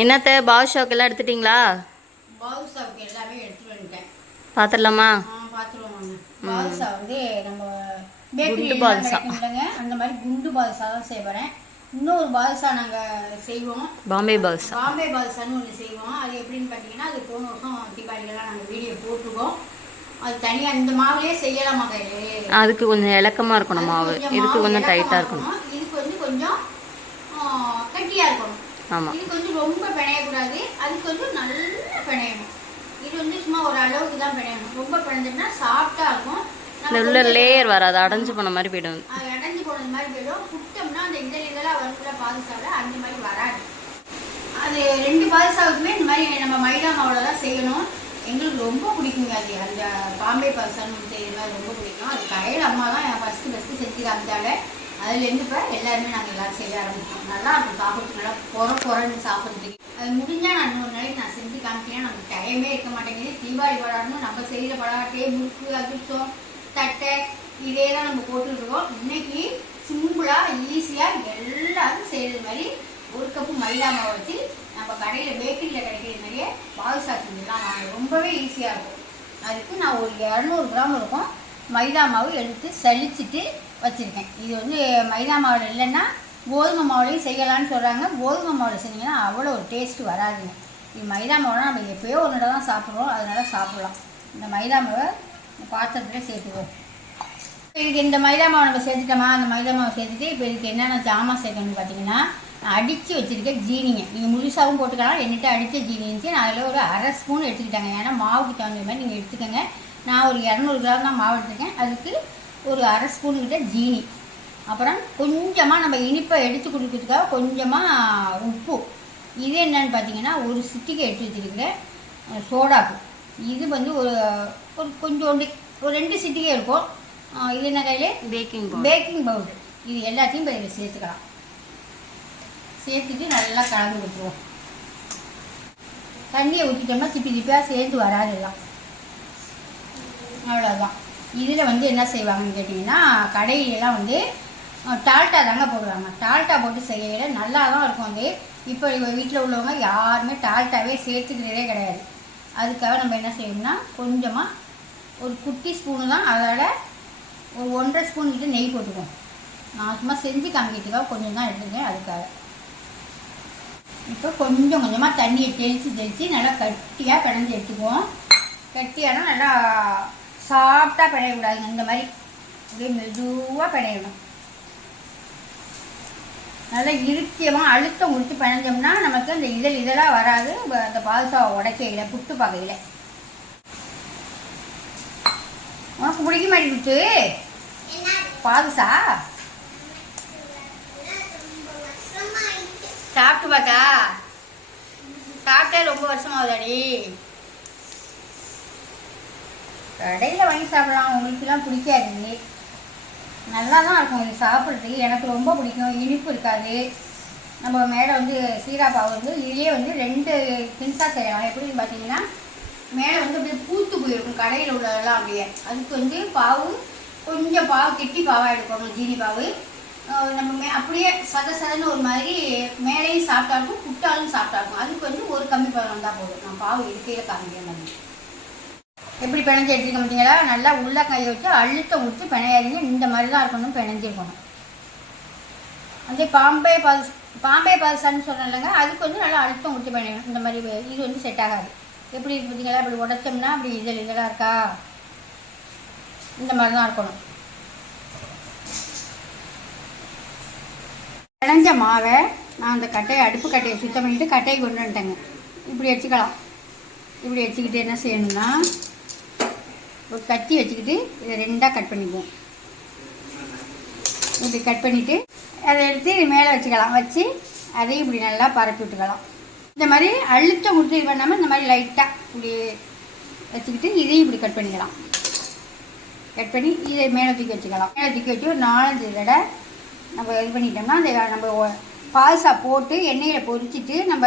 என்னத்த பாதுஷாவுக்கு எல்லாம் எடுத்துட்டிங்களா? பாதுஷாவுக்கு எல்லாமே எடுத்துட்டு வந்துட்டேன். பார்த்துடலாமா பாதுஷா வந்து நம்ம குண்டு பேக்கரி பாதுஷா. இல்லைங்க. அந்த மாதிரி குண்டு பாதுஷா தான் போகிறேன் இன்னொரு பாதுஷா நாங்கள் செய்வோம். பாம்பே பாதுஷா பாம்பே பாதுஷான்னு ஒன்று செய்வோம். அது எப்படின்னு பார்த்தீங்கன்னா அது போன வருஷம் தீபாவளிக்கெல்லாம் நாங்கள் வீடியோ போட்டிருக்கோம். அது தனியாக இந்த மாவுலேயே செய்யலாமா கையிலே? அதுக்கு கொஞ்சம் இலக்கமாக இருக்கணும் மாவு. இதுக்கு கொஞ்சம் டைட்டாக இருக்கணும். இதுக்கு வந்து கொஞ்சம் ஆ, கட்டியா இருக்கணும். ஆமாம் இதுக்கு வந்து ரொம்ப பிணையக்கூடாது. அதுக்கு வந்து நல்லா பிணையணும். இது வந்து சும்மா ஒரு அளவுக்கு தான் பிணையணும். ரொம்ப பிணைஞ்சோம்னா சாஃப்டா இருக்கும். இந்த உள்ள கொஞ்சம் லேயர் வராது. அடைஞ்சு போன மாதிரி போயிடும். அது அடைஞ்சு போனது மாதிரி போயிடும். புட்டோம்னா அந்த இதழ் இதெல்லாம் வரும்ல பாதுசாவில் அந்த மாதிரி வராது. அது ரெண்டு பாதுசாவுக்குமே இந்த மாதிரி நம்ம மைதா மாவுல தான் செய்யணும். எங்களுக்கு ரொம்ப பிடிக்குங்க அது. அந்த பாம்பே பாதுசான்னு செய்யறது மாதிரி ரொம்ப பிடிக்கும். அது கடையில் அம்மா தான் ஃபஸ்ட்டு ஃபஸ்ட்டு செஞ்சு காமிச்சாங்க அதுலேருந்து இப்போ எல்லாருமே நாங்கள் எல்லாரும் செய்ய ஆரம்பிப்போம் நல்லா இருக்கும் சாப்பிட்றதுக்கு நல்லா பொற பொறன்னு சாப்பிட்றதுக்கு அது முடிஞ்சால் நான் இன்னொரு நாளைக்கு நான் செஞ்சு காமிக்கிறேன். நமக்கு டைமே இருக்க மாட்டேங்குது. தீபாவளி படாடணும் நம்ம செய்கிற படாட்டே முறுக்கு அதிர்ஷ்டம் தட்டை இதே தான் நம்ம போட்டுருக்கோம் இன்னைக்கு சிம்பிளாக ஈஸியாக எல்லாரும் செய்கிறது மாதிரி ஒரு கப்பு மைதா மாவு வச்சு நம்ம கடையில் பேக்கரியில் கிடைக்கிற மாதிரியே பாதுஷா செஞ்சுலாம் வாங்க ரொம்பவே ஈஸியாக இருக்கும். அதுக்கு நான் ஒரு இரநூறு கிராம் இருக்கும். மைதா மாவு எடுத்து சளிச்சிட்டு வச்சுருக்கேன். இது வந்து மைதா மாவில் இல்லைன்னா கோதுமை மாவுலையும் செய்யலாம்னு சொல்கிறாங்க கோதுமை மாவில் செஞ்சீங்கன்னா அவ்வளோ ஒரு டேஸ்ட்டு வராதுங்க. இது மைதா மாவுனா நம்ம எப்போயோ ஒரு நடை தான் சாப்பிட்றோம். அதனால சாப்பிட்லாம். இந்த மைதா மாவை பாத்திரத்தில் சேர்த்துக்குவோம். இதுக்கு இந்த மைதா மாவு நம்ம சேர்த்துட்டோமா? அந்த மைதா மாவு சேர்த்துட்டு இப்போ இதுக்கு என்னென்ன ஜாமான் சேர்க்கணும்னு பார்த்தீங்கன்னா நான் அடித்து வச்சுருக்கேன் ஜீனிங்க. நீங்கள் முழுசாகவும் போட்டுக்கலாம். என்கிட்ட அடித்த ஜீனி இருந்துச்சு. நான் அதில் ஒரு அரை ஸ்பூன் எடுத்துக்கிட்டாங்க. ஏன்னா மாவுக்கு தகுந்த மாதிரி நீங்கள் எடுத்துக்கோங்க. நான் ஒரு இரநூறு கிராம் தான் மாவு எடுத்துருக்கேன். அதுக்கு ஒரு அரை ஸ்பூன் கிட்ட ஜீனி. அப்புறம் கொஞ்சமாக நம்ம இனிப்பை எடுத்து கொடுக்கறதுக்காக கொஞ்சமாக உப்பு. இது என்னன்னு பார்த்தீங்கன்னா ஒரு சிட்டிகை எடுத்து வச்சுருக்கிறேன் சோடாப்பு இது வந்து ஒரு ஒரு கொஞ்சோண்டு ஒரு ரெண்டு சிட்டிகை இருக்கும். இது என்ன கையிலே? பேக்கிங் பேக்கிங் பவுடர் இது எல்லாத்தையும் இப்போ இதில் சேர்த்துக்கலாம். சேர்த்துட்டு நல்லா கலந்து விட்டுருவோம் தண்ணியை ஊற்றிட்டோம்னா திப்பி திப்பியாக சேர்ந்து வராது எல்லாம். அவ்வளோதான் இதில் வந்து என்ன செய்வாங்கன்னு கேட்டிங்கன்னா கடையிலலாம் வந்து டால்ட்டா தாங்க போடுவாங்க. டால்ட்டா போட்டு செய்யல நல்லா தான் இருக்கும் அது இப்போ வீட்டில் உள்ளவங்க யாருமே டால்ட்டாவே சேர்த்துக்கிறதே கிடையாது. அதுக்காக நம்ம என்ன செய்யணும்னா கொஞ்சமாக ஒரு குட்டி ஸ்பூனு தான் அதோட ஒரு ஒன்றரை ஸ்பூன் கிட்ட நெய் போட்டுக்குவோம் நான் சும்மா செஞ்சு காமிக்கிறதுக்காக கொஞ்சம் தான் எடுத்துருக்கேன் அதுக்காக. இப்போ கொஞ்சம் கொஞ்சமாக தண்ணியை தெளித்து தெளித்து நல்லா கட்டியாக பிணைஞ்சு எடுத்துக்குவோம். கட்டியானால் நல்லா சாஃப்டாக பிணையக்கூடாதுங்க இந்த மாதிரி அப்படியே மெதுவாக பிணையணும் நல்லா இறுக்கியமாக அழுத்தம் கொடுத்து பிணைஞ்சோம்னா நமக்கு அந்த இதழ் இதழாக வராது. அந்த பாதுசாவை உடைக்கையில் புட்டு பகையில். உனக்கு பிடிக்க மாட்டேங்குது பாதுசா சாப்பிட்டு பார்த்தா சாப்பிட்டே ரொம்ப வருஷம் ஆகுதாடி கடையில் வாங்கி சாப்பிடலாம். உங்களுக்குலாம் பிடிக்காது. நல்லா தான் இருக்கும். இது சாப்பிட்றதுக்கு எனக்கு ரொம்ப பிடிக்கும். இனிப்பு இருக்காது. நம்ம மேலே வந்து சீராப்பாவு வந்து இதுலேயே வந்து ரெண்டு தின்ஸாக செய்யலாம் எப்படின்னு பார்த்தீங்கன்னா மேலே வந்து அப்படியே பூத்து போயிருக்கும். கடையில் உள்ளதெல்லாம் அப்படியே. அதுக்கு வந்து பாவு கொஞ்சம் பாவு கெட்டி பாவாக எடுக்கணும். ஜீனி பாவு நம்ம மே அப்படியே சத சதன்னு ஒரு மாதிரி மேலேயும் சாப்பிட்டா இருக்கும் புட்டாலும் சாப்பிட்டா இருக்கும் அதுக்கு வந்து ஒரு கம்மி பழம் வந்தால் போதும். நான் பாவு இருக்கையில் காமிக்கிற மாதிரி எப்படி பிணைஞ்சி எடுத்துக்க மாட்டீங்களா? நல்லா உள்ள கையை வச்சு அழுத்தம் கொடுத்து பிணையாதீங்க. இந்த மாதிரி தான் இருக்கணும் பிணைஞ்சிருக்கணும். அதே பாம்பே பாது பாம்பே பாதுசான்னு இல்லைங்க அதுக்கு வந்து நல்லா அழுத்தம் கொடுத்து பிணையணும் இந்த மாதிரி இது வந்து செட் ஆகாது. எப்படி இருக்கு பார்த்தீங்களா? இப்படி உடச்சோம்னா அப்படி இதழ் இதழாக இருக்கா? இந்த மாதிரி தான் இருக்கணும். பிணைஞ்ச மாவை நான் அந்த கட்டையை அடுப்பு கட்டையை சுத்தம் பண்ணிவிட்டு கட்டையை கொண்டு வந்துட்டேங்க. இப்படி வச்சுக்கலாம். இப்படி வச்சுக்கிட்டு என்ன செய்யணும்னா ஒரு கத்தி வச்சுக்கிட்டு இதை ரெண்டாக கட் பண்ணிக்குவோம் இப்படி கட் பண்ணிவிட்டு அதை எடுத்து மேலே வச்சுக்கலாம். வச்சு அதையும் இப்படி நல்லா பரப்பி விட்டுக்கலாம். இந்த மாதிரி அழுத்தம் கொடுத்து இது பண்ணாமல் இந்த மாதிரி லைட்டாக இப்படி வச்சுக்கிட்டு இதையும் இப்படி கட் பண்ணிக்கலாம். கட் பண்ணி இதை மேலே தூக்கி வச்சுக்கலாம். மேலே தூக்கி வச்சு ஒரு நாலஞ்சு தடவை நம்ம இது பண்ணிட்டோம்னா அந்த நம்ம ஒ- பால்சா போட்டு எண்ணெயில் பொரிச்சிட்டு நம்ம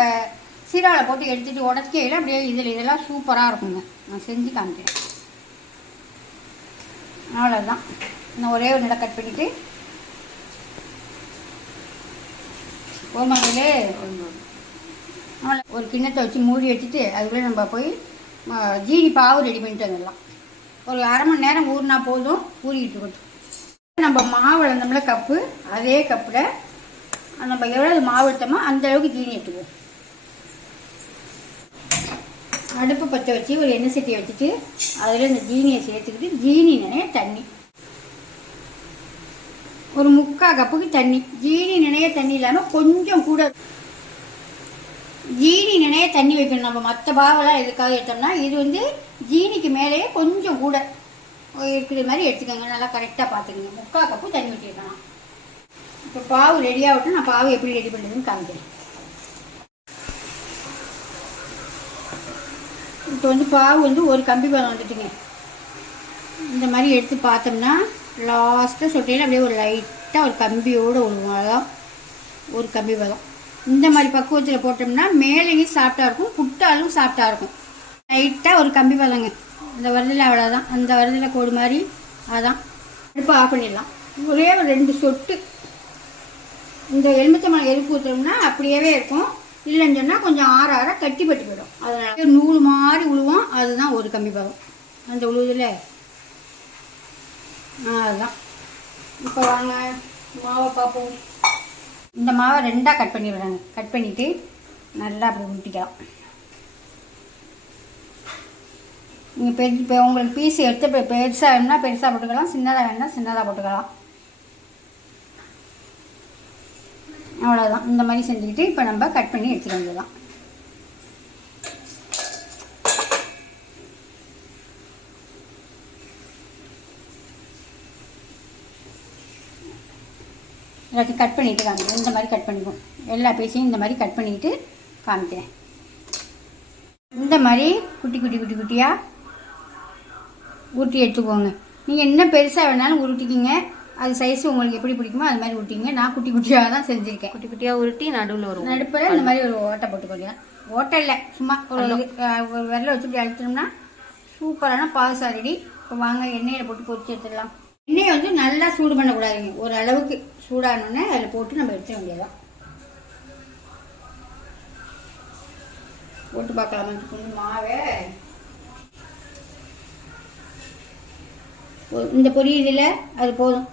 சீராவில் போட்டு எடுத்துகிட்டு உடச்சிக்கையில் அப்படியே இதில் இதெல்லாம் சூப்பராக இருக்குங்க. நான் செஞ்சு காமிக்கிறேன். அவ்வளோதான் இன்னும் ஒரே ஒரு நடை கட் பண்ணிவிட்டு ஒரு மகளே அவ்வளோ ஒரு கிண்ணத்தை வச்சு மூடி வச்சுட்டு அதுக்குள்ளே நம்ம போய் ஜீனி பாவு ரெடி பண்ணிட்டு வந்துடலாம். ஒரு அரை மணி நேரம் ஊறினா போதும் ஊறிக்கிட்டு இருக்கட்டும். நம்ம மாவு அளந்தோம்ல கப்பு அதே கப்பில் நம்ம எவ்வளோ மாவு எடுத்தோமோ அந்த அளவுக்கு ஜீனி எடுத்துக்குவோம். அடுப்பு பற்ற வச்சு ஒரு எண்ணெய் சட்டியை வச்சுட்டு அதில் இந்த ஜீனியை சேர்த்துக்கிட்டு ஜீனி நிறைய தண்ணி. ஒரு முக்கால் கப்புக்கு தண்ணி. ஜீனி நினைய தண்ணி இல்லாமல் கொஞ்சம் கூட ஜீனி நினைய தண்ணி வைக்கணும். நம்ம மற்ற பாவெல்லாம் எதுக்காக எடுத்தோம்னா இது வந்து ஜீனிக்கு மேலேயே கொஞ்சம் கூட இருக்கிற மாதிரி எடுத்துக்கோங்க. நல்லா கரெக்டாக பார்த்துக்கோங்க. முக்கால் கப்பு தண்ணி வச்சுருக்கலாம் இப்போ பாவு ரெடி ஆகட்டும். நான் பாவு எப்படி ரெடி பண்ணுறதுன்னு காமிக்கிறேன். இப்போ வந்து பாவு வந்து ஒரு கம்பி பதம் வந்துட்டுங்க. இந்த மாதிரி எடுத்து பார்த்தோம்னா லாஸ்ட்டாக சொட்டையில் அப்படியே ஒரு லைட்டாக ஒரு கம்பியோடு விழுவும் அதான் ஒரு கம்பி பதம் இந்த மாதிரி பக்குவத்தில் போட்டோம்னா மேலேயும் சாஃப்டாக இருக்கும் புட்டாலும் சாஃப்டாக இருக்கும். லைட்டாக ஒரு கம்பி பதங்க இந்த வருதில் அவ்வளோதான் அந்த வருதில் கோடு மாதிரி அதான். அடுப்பு ஆஃப் பண்ணிடலாம். ஒரே ஒரு ரெண்டு சொட்டு. இந்த எலுமிச்சம்பழம் எரிப்பு ஊற்றுறோம்னா அப்படியே இருக்கும். இல்லைன்னு சொன்னால் கொஞ்சம் ஆற ஆற கட்டி பட்டு போயிடும். அதனால நூல் மாதிரி உழுவோம். அதுதான் ஒரு கம்மி பதம். அந்த உழுவுதில். அதுதான். இப்போ வாங்க மாவை பார்ப்போம். இந்த மாவை ரெண்டாக கட் பண்ணிடுறாங்க கட் பண்ணிவிட்டு நல்லா அப்படி உருட்டிக்கலாம். நீங்கள் பெரிய இப்போ உங்களுக்கு பீஸ் எடுத்து பெருசாக வேணும்னா பெருசாக போட்டுக்கலாம். சின்னதாக வேணும்னா சின்னதாக போட்டுக்கலாம். அவ்வளோதான் இந்த மாதிரி செஞ்சுக்கிட்டு இப்போ நம்ம கட் பண்ணி எடுத்துகிட்டு வந்துடலாம் எல்லாத்தையும் கட் பண்ணிவிட்டு காமிக்கிறேன். இந்த மாதிரி கட் பண்ணிக்குவோம் எல்லா பீஸையும் இந்த மாதிரி கட் பண்ணிக்கிட்டு காமிக்கிறேன். இந்த மாதிரி குட்டி குட்டி குட்டி குட்டியாக ஊட்டி எடுத்துக்கோங்க. நீங்கள் என்ன பெருசாக வேணாலும் உருட்டிக்கிங்க. அது சைஸ் உங்களுக்கு எப்படி பிடிக்குமோ அது மாதிரி ஊட்டிங்க நான் குட்டி குட்டியாக தான் செஞ்சுருக்கேன். குட்டி குட்டியாக உருட்டி நடுவில் வரும் நடுப்புற இந்த மாதிரி ஒரு ஓட்டை போட்டுக்கோங்க ஓட்டை இல்லை சும்மா ஒரு விரல வச்சு இப்படி அழுத்தணும்னா சூப்பரான பால் ரெடி இப்போ வாங்க எண்ணெயில் போட்டு பொரிச்சு எடுத்துடலாம். எண்ணெயை வந்து நல்லா சூடு பண்ணக்கூடாதுங்க. ஒரு அளவுக்கு சூடானோடனே அதில் போட்டு நம்ம எடுத்துட வேண்டியதான் போட்டு பார்க்கலாமா? கொஞ்சம் மாவை. இந்த பொரியுதில் அது போதும்.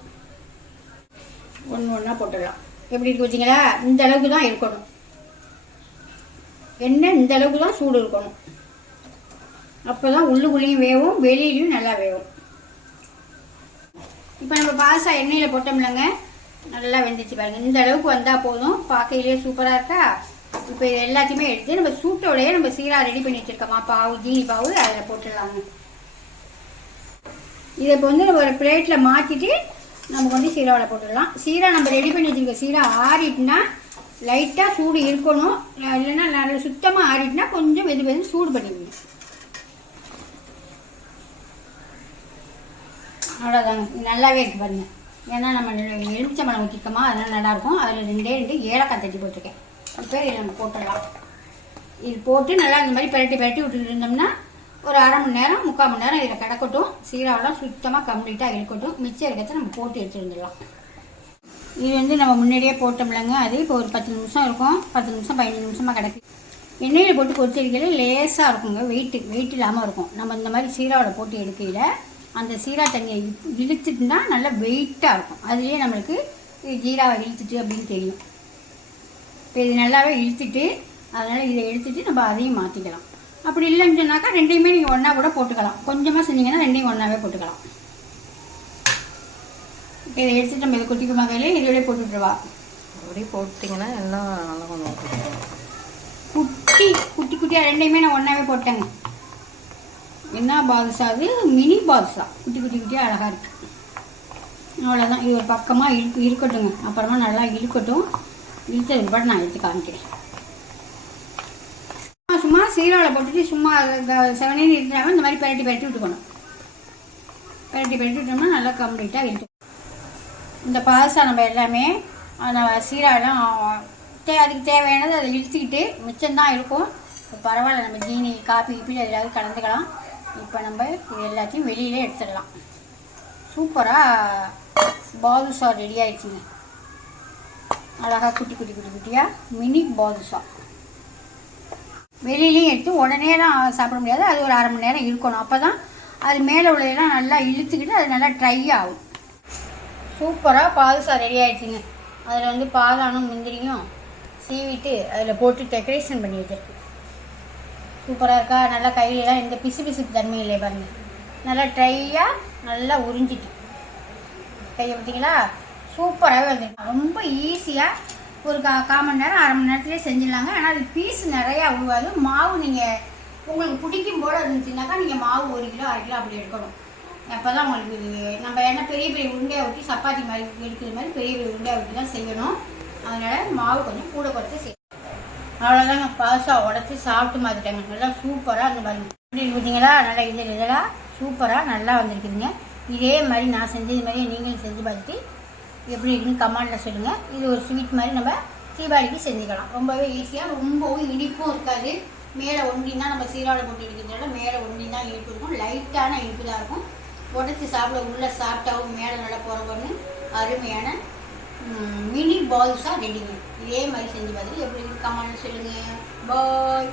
ஒன்று ஒன்றா போட்டுடலாம் எப்படி இருக்கு வச்சிங்களா? இந்த அளவுக்கு தான் இருக்கணும். எண்ணெய் இந்த அளவுக்கு தான் சூடு இருக்கணும். அப்போ தான் உள்ளுக்குள்ளேயும் வேகும் வெளியிலையும் நல்லா வேகும் இப்போ நம்ம பாசா எண்ணெயில் போட்டோம்லங்க. நல்லா வெந்துச்சு பாருங்கள் இந்த அளவுக்கு வந்தால் போதும். பார்க்கையிலே சூப்பராக இருக்கா? இப்போ இது எல்லாத்தையுமே எடுத்து நம்ம சூட்டோடையே நம்ம சீராக ரெடி பண்ணி வச்சுருக்கோமா? பாவு ஜீனி பாவு அதில் போட்டுடலாங்க. இதை இப்போ வந்து நம்ம ஒரு பிளேட்டில் மாற்றிட்டு நம்ம வந்து சீராவில் போட்டுடலாம். சீரா நம்ம ரெடி பண்ணி வச்சுருக்க சீரா ஆறிட்டுனா லைட்டாக சூடு இருக்கணும். இல்லைன்னா நல்ல சுத்தமாக ஆறிட்டுனா கொஞ்சம் வெது வெது சூடு பண்ணிக்கணும் அவ்வளோதாங்க நல்லாவே இருக்குது பாருங்க. ஏன்னா நம்ம எலுமிச்சம்பழம் ஊற்றிக்கமா அதெல்லாம் நல்லாயிருக்கும். அதில் ரெண்டே ரெண்டு ஏலக்காய் தட்டி போட்டிருக்கேன். பேர் நம்ம போட்டுடலாம். இது போட்டு நல்லா இந்த மாதிரி பிரட்டி பரட்டி விட்டுட்டு இருந்தோம்னா ஒரு அரை மணி நேரம் முக்கால் மணி நேரம் இதில் கிடக்கட்டும். சீராவெல்லாம் சுத்தமாக கம்ப்ளீட்டாக இருக்கட்டும் மிச்சம் இருக்கிறத நம்ம போட்டு எடுத்துருந்துடலாம் இது வந்து நம்ம முன்னாடியே போட்டோம்லங்க அது. இப்போ ஒரு பத்து நிமிஷம் இருக்கும். பத்து நிமிஷம் பதினஞ்சு நிமிஷமாக கிடக்கு. எண்ணெயில் போட்டு கொதிச்சடிக்கையில் லேசாக இருக்குங்க. வெயிட்டு வெயிட் இல்லாமல் இருக்கும். நம்ம இந்த மாதிரி சீராவில் போட்டு எடுக்கையில் அந்த சீரா தண்ணியை இழுத்துட்டுனா நல்லா வெயிட்டாக இருக்கும். அதுலேயே நம்மளுக்கு இது ஜீராவை இழுத்துட்டு அப்படின்னு தெரியும். இப்போ இது நல்லாவே இழுத்துட்டு அதனால் இதை எடுத்துட்டு நம்ம அதையும் மாற்றிக்கலாம் அப்படி இல்லைன்னு சொன்னாக்கா ரெண்டையுமே நீங்கள் ஒன்றா கூட போட்டுக்கலாம். கொஞ்சமாக செஞ்சீங்கன்னா ரெண்டையும் ஒன்றாவே போட்டுக்கலாம். இப்போ இதை எடுத்துட்டு நம்ம இதை குட்டிக்கு மகையிலே இதோடய போட்டுவிட்டுருவா அப்படியே போட்டிங்கன்னா எல்லாம் நல்லா கொஞ்சம் குட்டி குட்டி குட்டியாக ரெண்டையுமே நான் ஒன்றாவே போட்டேங்க. என்ன பாதுஷா அது? மினி பாதுஷா. குட்டி குட்டி குட்டியாக அழகாக இருக்குது அவ்வளோதான் இது ஒரு பக்கமாக இருக்கு இருக்கட்டுங்க அப்புறமா நல்லா இழுக்கட்டும். இழுத்ததுக்கு பாட்டு நான் எடுத்து காமிக்கிறேன். சும்மா சும்மா சீராவில் போட்டுட்டு சும்மா செவனின்னு இருந்தாமல் இந்த மாதிரி பெரட்டி பெரட்டி விட்டுக்கணும். பெரட்டி பெரட்டி விட்டோம்னா நல்லா கம்ப்ளீட்டாக இழுத்து இந்த பாதுஷா நம்ம எல்லாமே அந்த சீராலாம் தே அதுக்கு தேவையானது அதை இழுத்துக்கிட்டு மிச்சம்தான் இருக்கும். பரவாயில்ல நம்ம ஜீனி காப்பி கீப்பி எதாவது கலந்துக்கலாம். இப்போ நம்ம இது எல்லாத்தையும் வெளியிலே எடுத்துடலாம். சூப்பராக பாதுஷா ரெடி ஆயிடுச்சுங்க. அழகாக குட்டி குட்டி குட்டி குட்டியாக மினி பாதுஷா. வெளியிலையும் எடுத்து உடனேலாம் சாப்பிட முடியாது. அது ஒரு அரை மணி நேரம் இருக்கணும். அப்போ தான் அது மேலே உள்ளதெல்லாம் நல்லா இழுத்துக்கிட்டு அது நல்லா ட்ரை ஆகும். சூப்பராக பாதுசா ரெடி ஆகிடுச்சிங்க அதில் வந்து பாதானும் முந்திரியும் சீவிட்டு அதில் போட்டு டெக்கரேஷன் பண்ணி வச்சுருக்கேன். சூப்பராக இருக்கா? நல்லா கையிலலாம் எந்த பிசு பிசுப்பு தன்மை இல்லை பாருங்கள் நல்லா ட்ரையாக நல்லா உறிஞ்சிட்டு. கையை பார்த்தீங்களா? சூப்பராகவே வந்துருக்கு. ரொம்ப ஈஸியாக ஒரு கா கால் மணி நேரம் அரை மணி நேரத்துலேயே செஞ்சிடலாங்க. ஆனால் அது பீஸ் நிறையா உருவாது மாவு நீங்கள் உங்களுக்கு பிடிக்கும் போல் இருந்துச்சுனாக்கா நீங்கள் மாவு ஒரு கிலோ அரை கிலோ அப்படி எடுக்கணும். அப்போ தான் உங்களுக்கு இது நம்ம என்ன பெரிய பெரிய உருண்டையை ஊற்றி சப்பாத்தி மாதிரி எடுக்கிற மாதிரி பெரிய பெரிய உருண்டையை ஊற்றி தான் செய்யணும். அதனால் மாவு கொஞ்சம் கூட குறைச்சி செய்யணும் அவ்வளோதாங்க பாசா உடச்சி சாப்பிட்டு மாற்றிட்டாங்க நல்லா சூப்பராக அந்த மாதிரி எப்படி இருக்கு பார்த்தீங்களா நல்லா இது இதெல்லாம் சூப்பராக நல்லா வந்திருக்குதுங்க. இதே மாதிரி நான் செஞ்சது மாதிரி நீங்களும் செஞ்சு பார்த்துட்டு எப்படி இருக்குன்னு கமெண்டில் சொல்லுங்கள் இது ஒரு ஸ்வீட் மாதிரி நம்ம தீபாவளிக்கு செஞ்சுக்கலாம். ரொம்பவே ஈஸியாக ரொம்பவும் இனிப்பும் இருக்காது. மேலே ஒண்டின்னா நம்ம சீராவில் போட்டு எடுக்கிறதுனால மேலே ஒண்டினா இனிப்பு இருக்கும். லைட்டான இனிப்பு தான் இருக்கும். உடச்சி சாப்பிட உள்ளே சாப்பிட்டாவும் மேலே நல்லா போகிற அருமையான மினி பால்ஸாக ரெடிங்க இதே மாதிரி செஞ்சு பார்த்துட்டு எப்படி கமெண்ட் சொல்லுங்கள் பாய்